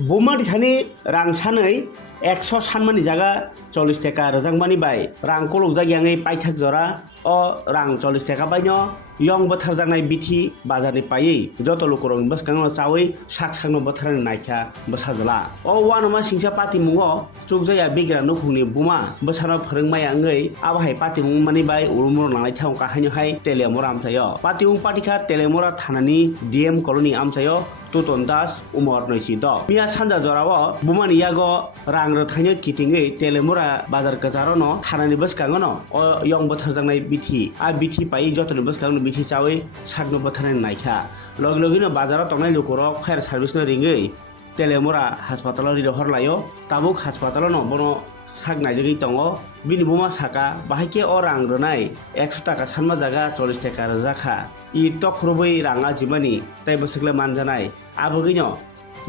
Bumano thani rang sanai 100 sanmani jaga 40 taka rwjagmani bai rang kolokjak yangai paithak jora o rang 40 taka baino yong botharjaknai bithi bazarni paiwi joto lokorokni bwskango chawi saksakno botharani naikha bwsajala o wanama singsa patimungo chukjaya bigra nukhungni buma bwsano phwrwngmaya wngwi abahai patimung mani bai ulumuro nanglai thang kahaino hai telemora amchayo patimung patika telemora thanani DM colony amchayo Tutan das umor noisi do mia sanja jorao bumani yago rang ro thaino kitingwi telemora bazar Kwcharo no thanani bwskango no o yong botharjaknai bithi a bithi pai jotoni bwskango bithi chawi sakno botharani naikha logino bazaro tongnai lukorok fire service no ringwi telemora hospital ri horlayo tabuk hospital no bono sak naijagui tongo bini buma saka bahai o rang ronai 100 taka sanma jaga 40 taka rwjakha I tokrobui ranga jibani tai bwsukle manjanai abogino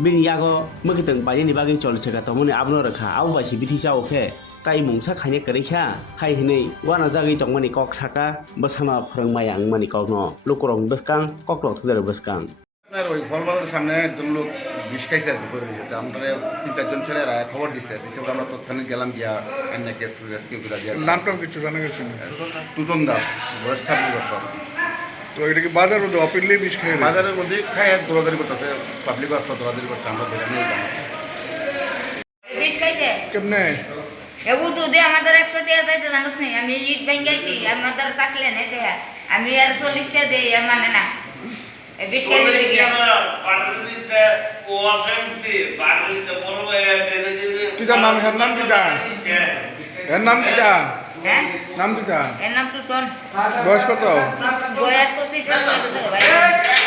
bini yago mukitong baini bagi 40 taka tomoni abno rakha abo baisi bithi chawo khe tai mungsa khaine kareikha hai hinei wana jagui tongmani kok saka bwsana phwrwngmaya angmani kokno lukorong bwskang kokrok thudar bwskang আপনার ওই ফলবাগানের সামনে একজন লোক বিষ খাইছে আর কি করে দিয়েছে আমরা 3-4 জন ছেলেরা খবর দিছে আমরা তৎক্ষণিক গেলাম গিয়া আইনা কেস রেস্কিউ করে দিয়া নামটা কিছু জানা গেছে টুটন দাস বয়স 26 বছর তো এটা কি বাজারের মধ্যে অপিনলি বিষ খাই বাজারের মধ্যে খায় দৌড়াদৌড়ি করতেছে পাবলিক রাস্তা দৌড়াদৌড়ি করছে আমরা ধরে নিয়ে গেলাম বিষ খাইছে কেমনে এবু দুধে আমাদের 100 টাকা চাইতে জানোস নি আমি ইট ব্যাংকাইছি আমাদের টাকলে না দেয়া আমি আর 40 টাকা দেই মানে না বিষ খাইছে পারমিতে ও আসেমতি পারমিতে বড় ভাই ডেরে ডেরে কিটা নাম এর নাম কিটা এর নাম কিটা হ্যাঁ নাম কিটা এর নাম টুটন বয়স কত বয়স 25 বছর ভাই